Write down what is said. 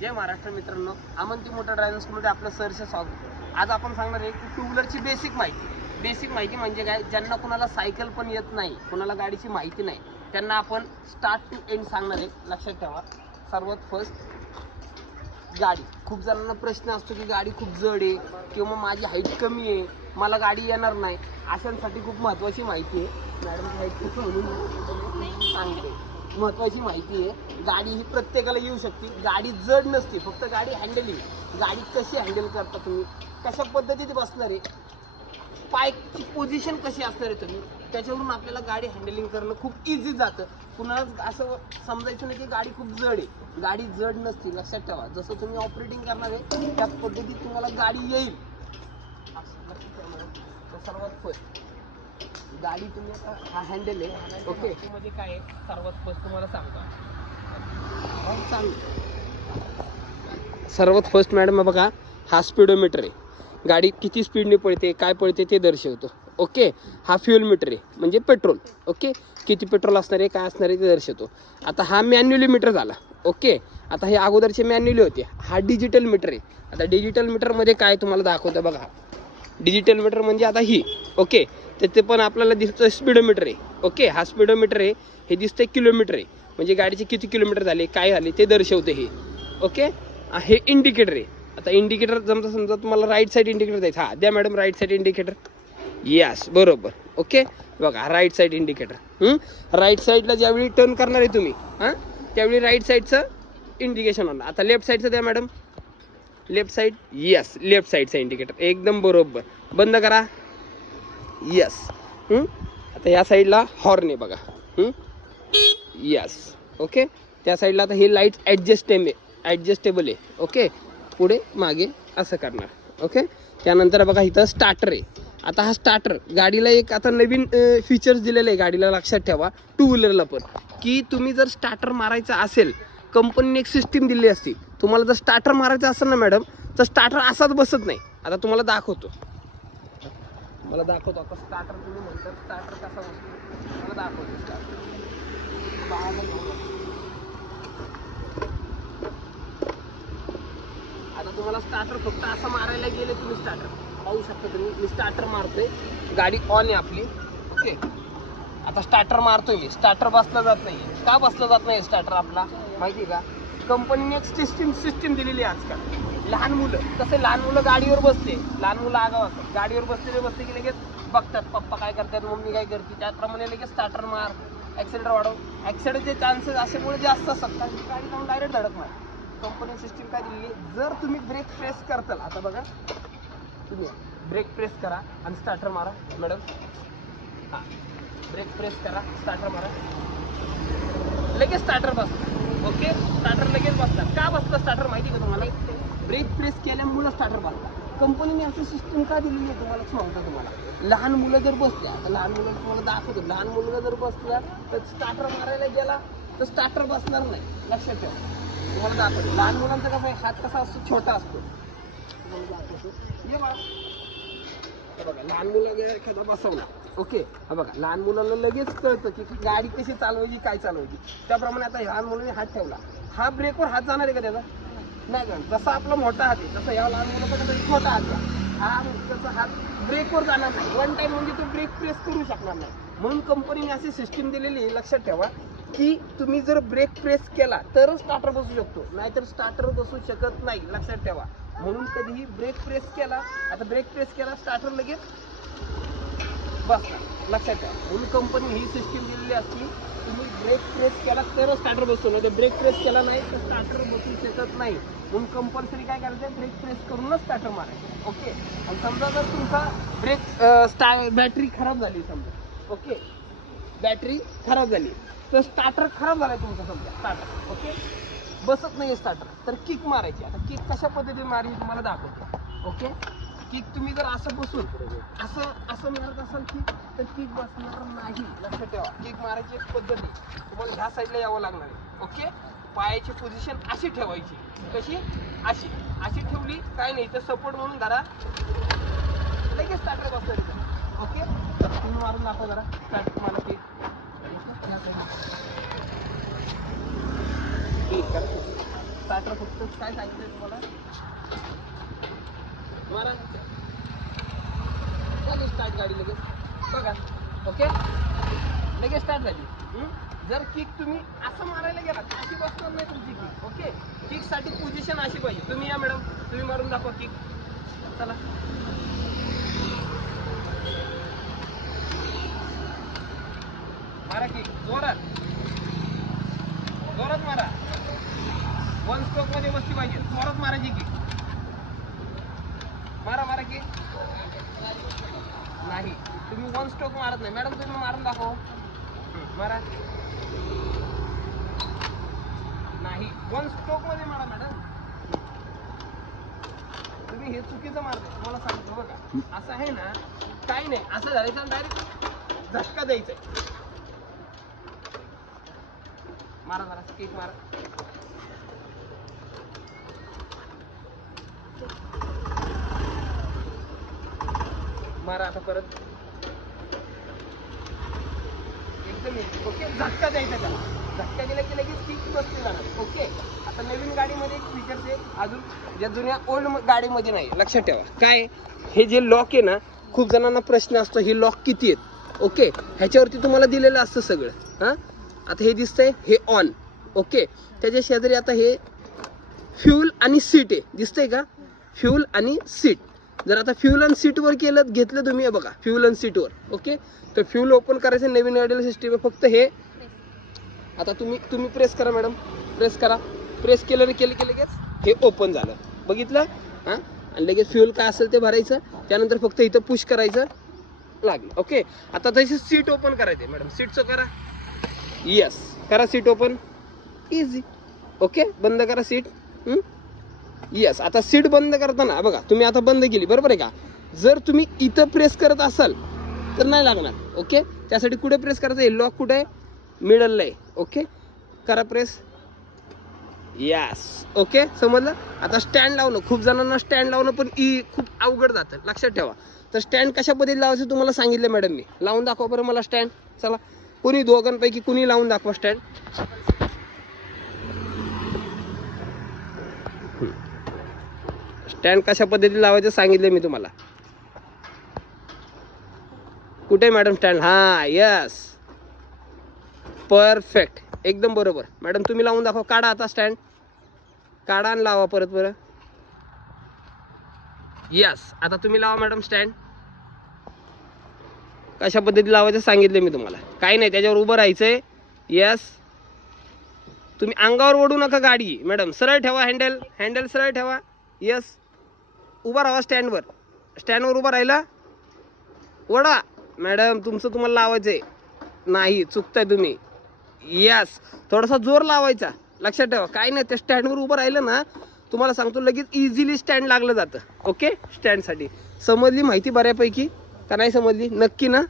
जय महाराष्ट्र मित्रांनो अमंती motor driver स्कूलमध्ये आपलं सरसे स्वागत. आज आपण सांगणार आहे की टू व्हीलरची बेसिक माहिती. बेसिक माहिती म्हणजे काय? ज्यांना कोणाला सायकल पण येत नाही कोणाला गाडीची माहिती नाही त्यांना आपण स्टार्ट टू एंड सांगणार आहे. लक्षात ठेवा. सर्वात फर्स्ट गाडी. खूप जणांना प्रश्न असतो की गाडी खूप जड आहे किंवा माझी हाईट कमी आहे मला गाडी येणार नाही. अशांसाठी खूप महत्त्वाची माहिती आहे. मॅडम हाईट खूप म्हणून सांगते. महत्त्वाची माहिती आहे. गाडी ही प्रत्येकाला येऊ शकते. गाडी जड नसते. फक्त गाडी हँडलिंग गाडी कशी हँडल करता तुम्ही? कशा पद्धतीत बसणार आहे? पायची पोझिशन कशी असणार आहे तुम्ही? त्याच्यावरून आपल्याला गाडी हँडलिंग करणं खूप इझी जातं. कुणाला असं समजायचं नाही की गाडी खूप जड आहे. गाडी जड नसते. लक्षात ठेवा. जसं तुम्ही ऑपरेटिंग करणार आहे त्याच पद्धतीत तुम्हाला गाडी येईल. असं सर्वात फर्स्ट गाडी तुम्ही आता हा हँडल आहे. ओके मध्ये काय आहे? सर्वात फर्स्ट तुम्हाला सांगतो. सांग. सर्वात फर्स्ट मॅडम बघा हा स्पीडोमीटर आहे. गाडी किती स्पीडने पळते काय पळते ते दर्शवतो. ओके हा फ्युल मीटर आहे म्हणजे पेट्रोल ओके किती पेट्रोल असणार आहे काय असणार आहे ते दर्शवतो. आता हा मॅन्युअली मीटर झाला. ओके आता हे अगोदरचे मॅन्युअली होते. हा डिजिटल मीटर आहे. आता डिजिटल मीटरमध्ये काय तुम्हाला दाखवतं बघा. डिजिटल मीटर म्हणजे आता ही. ओके तर ते पण आपल्याला दिसतं स्पीडोमीटर आहे. ओके हा स्पीडोमीटर आहे. हे दिसतंय किलोमीटर आहे. म्हणजे गाडीचे किती किलोमीटर झाले काय झाले ते दर्शवते हे. ओके हे इंडिकेटर आहे. आता इंडिकेटर जमता समजा तुम्हाला राईट साईड इंडिकेटर द्यायचं. हा द्या madam right side indicator yes बरोबर. ओके बघा राईट साईड इंडिकेटर राईट साईडला ज्यावेळी टर्न करणार आहे तुम्ही हां? त्यावेळी राईट साईडचं इंडिकेशन होणार आता लेफ्ट साईडचं द्या madam left side yes left साईडचा इंडिकेटर एकदम बरोबर. बंद करा. यस आता या साईडला हॉर्न आहे बघा. यस ओके त्या साईडला आता हे लाइट ॲडजस्टेबल ॲडजस्टेबल आहे. ओके पुढे मागे असं करणार. ओके त्यानंतर बघा इथं स्टार्टर आहे. आता हा स्टार्टर गाडीला एक आता नवीन फीचर्स दिलेले आहे. गाडीला लक्षात ठेवा. टू व्हीलरला पण. की तुम्ही जर स्टार्टर मारायचा असेल कंपनीने एक सिस्टीम दिली असती तुम्हाला जर स्टार्टर मारायचं असेल ना मॅडम तर स्टार्टर असाच बसत नाही. आता तुम्हाला दाखवतो. मला दाखवतो आता स्टार्टर तुम्ही म्हणतात स्टार्टर कसा बसतो? मला दाखवतो स्टार्टर आता तुम्हाला स्टार्टर फक्त असं मारायला गेले तुम्ही स्टार्टर पाहू शकता तुम्ही मी स्टार्टर मारतोय. गाडी ऑन आहे आपली. ओके आता स्टार्टर मारतोय मी. स्टार्टर बसला जात नाही का बसला जात नाही स्टार्टर आपला? माहिती आहे का कंपनीने एक सिस्टीम सिस्टीम दिलेली आहे आजकाल. लहान मुलं तसे लहान मुलं गाडीवर बसते. लहान मुलं आगाव असतात. गाडीवर बसलेले बसते की लगेच बघतात पप्पा काय करतात मम्मी काय करते. त्याप्रमाणे लगेच स्टार्टर मार ॲक्सिडेंट वाढव. ॲक्सिडेंटचे चान्सेस अशामुळे जास्त असतात. कारण की गाडी जाऊन डायरेक्ट धडक मार. कंपनी सिस्टीम काय दिलेली आहे? जर तुम्ही ब्रेक प्रेस करताल आता बघा. तुम्ही ब्रेक प्रेस करा आणि स्टार्टर मारा मॅडम हां. ब्रेक प्रेस करा स्टार्टर मारा. लगेच स्टार्टर बसतात. ओके स्टार्टर लगेच बसतात. का बसतं स्टार्टर माहिती का तुम्हाला? ब्रेक प्रेस केल्यामुळं स्टार्टर बसतात कंपनीने अशी सिस्टम का दिलेली आहे तुम्हाला? सांगतो तुम्हाला. लहान मुलं जर बसल्या तर लहान मुलं तुम्हाला दाखवतो. लहान मुलगा जर बसला तर स्टार्टर मारायला गेला तर स्टार्टर बसणार नाही. लक्षात ठेवा. तुम्हाला दाखवतो. लहान मुलांचा कसा आहे? हात कसा असतो? छोटा असतो. हे बघा. लहान मुलं एखादा बसवला ओके हा बघा लहान मुलांना लगेच कळतं की गाडी कशी चालवायची काय चालवायची. त्याप्रमाणे आता लहान मुलाने हात ठेवला. हा ब्रेकवर हात जाणार आहे का त्याचा? नाही का जसा आपला मोठा हात आहे तसा या लहान मुलाचा कसा छोटा हात आहे हा त्याचा हात ब्रेकवर जाणार नाही. वन टाईम म्हणजे तो ब्रेक प्रेस करू शकणार नाही. म्हणून कंपनीने अशी सिस्टीम दिलेली आहे लक्षात ठेवा की तुम्ही जर ब्रेक प्रेस केला तरच स्टार्टर बसू शकतो. नाहीतर स्टार्टर बसू शकत नाही लक्षात ठेवा. म्हणून कधीही ब्रेक प्रेस केला आता ब्रेक प्रेस केला स्टार्टर लगेच बसणार. लक्षात ठेवा. फुल कंपनी ही सिस्टीम दिलेली असती. तुम्ही ब्रेक प्रेस केला तरच स्टार्टर बसतो. नाही ब्रेक प्रेस केला नाही तर स्टार्टर बसू शकत नाही. म्हणून कंपल्सरी काय करायचं? ब्रेक प्रेस करूनच स्टार्टर मारायचं. ओके आणि समजा जर तुमचा ब्रेक स्टा बॅटरी खराब झाली समजा. ओके बॅटरी खराब झाली. तर स्टार्टर खराब झालाय तुमचा समजा. स्टार्टर ओके बसत नाही स्टार्टर तर किक मारायची. आता किक कशा पद्धतीने मारायची? तुम्हाला दाखवते. ओके की तुम्ही जर असं बसून असं असं मारत असाल की तर किक बसणार नाही. लक्षात ठेवा. किक मारायची एक पद्धत आहे. तुम्हाला ह्या साईडला यावं लागणार आहे. ओके पायाची पोझिशन अशी ठेवायची. कशी? अशी. अशी ठेवली काय नाही तर सपोर्ट म्हणून धरा. लगेच स्टार्टर बसणार ओके तर तुम्ही मारून दाखवा जरा. स्टार्ट तुम्हाला ते. ठीक स्टार्टर फक्त काय सांगितलं तुम्हाला? मारा. झाली स्टार्ट गाडी लगेच. बघा. ओके लगेच स्टार्ट झाली. जर किक तुम्ही असं मारायला गेला अशी बसणार नाही तुमची किक ओके किकसाठी पोझिशन अशी पाहिजे. तुम्ही या मॅडम तुम्ही मारून दाखवा किक चला. मारा किक जोरात. जोरात मारा. वन स्ट्रोकमध्ये बसली पाहिजे. जोरात मारायची किक मारा मारा की. नाही. तुम्ही वन स्ट्रोक मारत नाही. मॅडम तुम्ही मारून दाखव. मारा. नाही. वन स्ट्रोकमध्ये मारा मॅडम. तुम्ही हे चुकीचं मारताय. तुम्हाला सांगतो बघा. असं आहे ना काही नाही. असं झालं डायरेक्ट झटका द्यायचा आहे मारा मारा केक मारा. मारा आता परत. एकदम ओके झटका द्यायचा त्याला. झटका दिला की लगेच किक बसते जाणार. ओके आता नवीन गाडीमध्ये एक फीचर्स आहे. अजून ज्या जुन्या ओल्ड गाडीमध्ये नाही. लक्षात ठेवा. काय हे जे लॉक आहे ना खूप जणांना प्रश्न असतो हे लॉक किती आहेत? ओके ह्याच्यावरती तुम्हाला दिलेलं असतं सगळं. हां? आता हे दिसतंय हे ऑन ओके त्याच्या शेजारी आता हे फ्यूल आणि सीट आहे. दिसतंय का? फ्यूल आणि सीट जर आता फ्यूल सीटवर केलं घेतलं तुम्ही बघा फ्यूल सीटवर ओके तर फ्यूल ओपन करायचं नवीन आयडियल सिस्टीम आहे फक्त हे. आता तुम्ही तुम्ही प्रेस करा मॅडम प्रेस करा. प्रेस केलं रे केलं की लगेच हे ओपन झालं. बघितलं? हां? आणि लगेच फ्यूल काय असेल ते भरायचं. त्यानंतर फक्त इथं पुश करायचं लागलं ओके आता तशी सीट ओपन करायचे मॅडम सीटचं करा. येस करा सीट ओपन इझी ओके बंद करा सीट येस आता सीट बंद करताना बघा तुम्ही आता बंद केली बरोबर आहे का? जर तुम्ही इथं प्रेस करत असाल तर नाही लागणार ओके त्यासाठी कुठे प्रेस करायचं? आहे लॉक कुठे? आहे मिडलला आहे ओके करा प्रेस यस ओके समजलं? आता स्टँड लावणं खूप जणांना स्टँड लावणं पण ई खूप अवघड जातं लक्षात ठेवा. तर स्टँड कशा पद्धतीने लावायचं तुम्हाला सांगितलं मॅडम मी. लावून दाखवा बरं मला स्टँड चला कुणी दोघांपैकी कुणी लावून दाखवा स्टँड स्टँड कशा पद्धतीने लावायचं सांगितलं मी तुम्हाला. कुठे मॅडम स्टँड हां यस परफेक्ट एकदम बरोबर. मॅडम तुम्ही लावून दाखवा. काढा आता स्टँड काढा आणि लावा परत परत यस आता तुम्ही लावा मॅडम स्टँड कशा पद्धतीने लावायचं सांगितलं मी तुम्हाला. काही नाही त्याच्यावर उभं राहायचंय. यस तुम्ही अंगावर ओढू नका गाडी. मॅडम सरळ ठेवा हँडल हँडल सरळ ठेवा. यस उभा राहा स्टँडवर. स्टँडवर उभा राहिला. वडा मॅडम तुमचं तुम्हाला लावायचं आहे नाही चुकताय तुम्ही. यस थोडासा जोर लावायचा. लक्षात ठेवा. काही नाही त्या स्टँडवर उभं राहिलं ना तुम्हाला सांगतो लगेच इझिली स्टँड लागलं जातं. ओके स्टँडसाठी समजली माहिती बऱ्यापैकी? का नाही समजली? नक्की ना?